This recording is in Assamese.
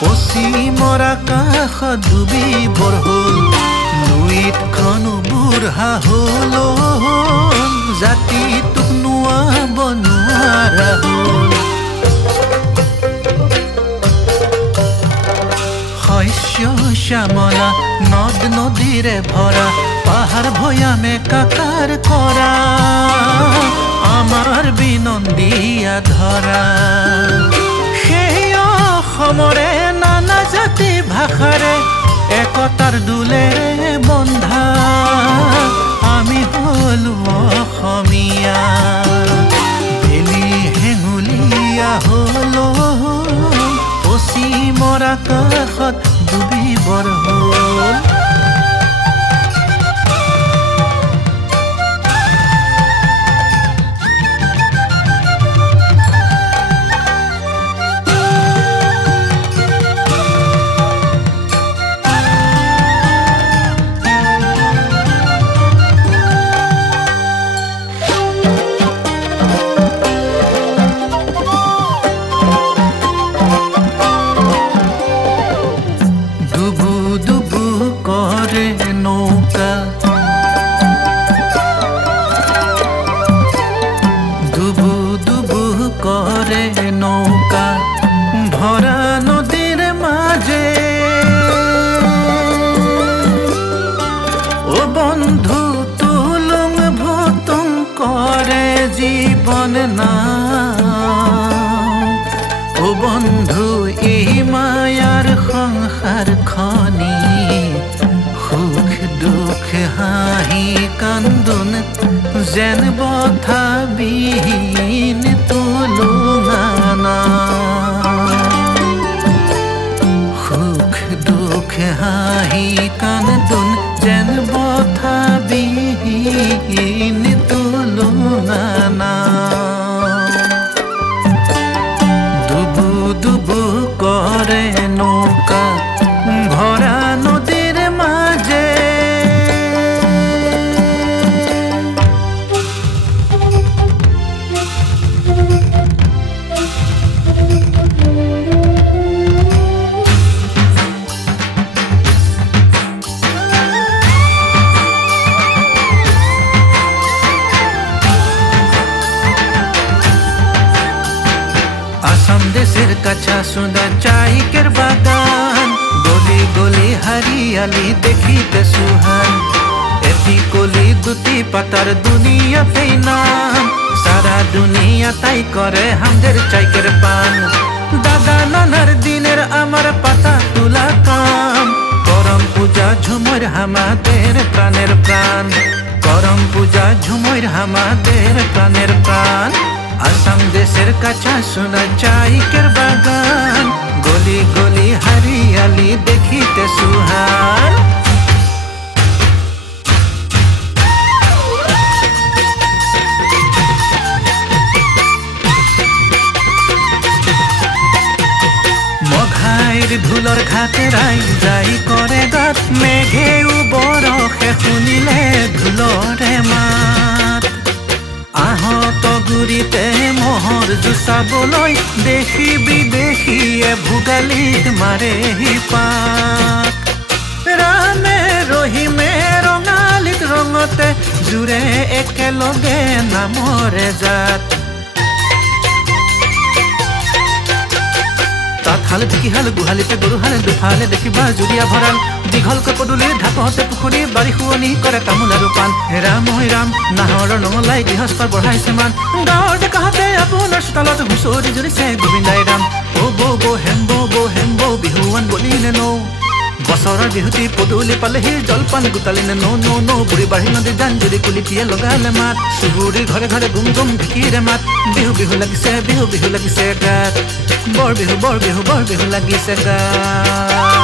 পশ্চিমৰ আকাশত ডুবিবৰ হ'ল লুইতখনো বুঢ়া হ'ল জাতিটোক নোৱাব নোৱাৰা হ'ল শস্য শ্যামলা নদ নদীৰে ভৰা পাহাৰ ভৈয়ামে কাকাৰ কৰা আমাৰ বিনন্দীয়া ধৰা সেই অসমৰে নানা জাতি ভাষাৰে একতাৰ দোলেৰে বন্ধা আমি হলো অসমীয়া বেলি হেঙুলীয়া হলো পশ্চিমৰ আকাশত ডুবিবৰ হ'ল বন্ধু এই মায়াৰ সংসাৰ খনি সুখ দুখ হাঁহি কান্দোন যেন বথা বিহীন তুলনা সুখ দুখ হাঁহি কান্দোন যেন বথা বিহীন তুলনা করে নৌকা ভরা নদীর মাঝে আসাম দেশের কাছা সুন্দা চাইকের বাগান গলি গলি হারিয়ালি দেখিতে সুহান এটি কলি দুটি পাতার দুনিয়াতেই নাম সারা দুনিয়া তাই করে হামদের চাইকের পান দাদা নানার দিনের আমার পাতা তুলা কাম করম পূজা ঝুমর হামাদের প্রাণের প্রাণ করম পূজা ঝুমর হামাদের প্রাণের প্রাণ আসাম দেশের কাছা সোনা চাইকের বাগান গলি গলি হারিয়ালি দেখিতে সুহান মঘাইৰ ধুলৰ ঘাটে ৰাই যাই কৰে গাত মেঘেও বৰষে শুনিলে ঢোলৰে মাত আহত গুৰিতে মহৰ জুচাবলৈ দেশী বিদেশীয়ে ভোগালীত মাৰেহি পাত ৰামে ৰহিমে ৰঙালীত ৰঙতে জোৰে একেলগে নামৰে জাত তাঁতশাল ঢেঁকীশাল গোহালিতে গৰুহাল দুফালে দেখিবা জুৰীয়া ভঁৰাল দীঘলকৈ পদূলিৰ ঢাপতে পুখুৰী বাৰী শুৱনি কৰে তামোল আৰু পাণ ৰাম হৈ ৰাম নাহৰৰ নঙলাই গৃহস্থৰ বঢ়াইছে মান গাঁৱৰ ডেকাহঁতে আপোনাৰ চোতালত হুঁচৰি জুৰিছে গোবিন্দাই ৰাম অ' বৌ হেম্বৌ বিহুৱান বলিলে নৌ বছৰৰ বিহুতি পদূলি পালেহি জলপান গোটালিনে নৌ বুঢ়ী বাঢ়ি নদী জান জুৰি কুলিটিয়ে লগালে মাত চুবুৰীৰ ঘৰে ঘৰে গুম গুম ঢেঁকীৰে মাত বিহু লাগিছে গাত বৰ বিহু লাগিছে গাত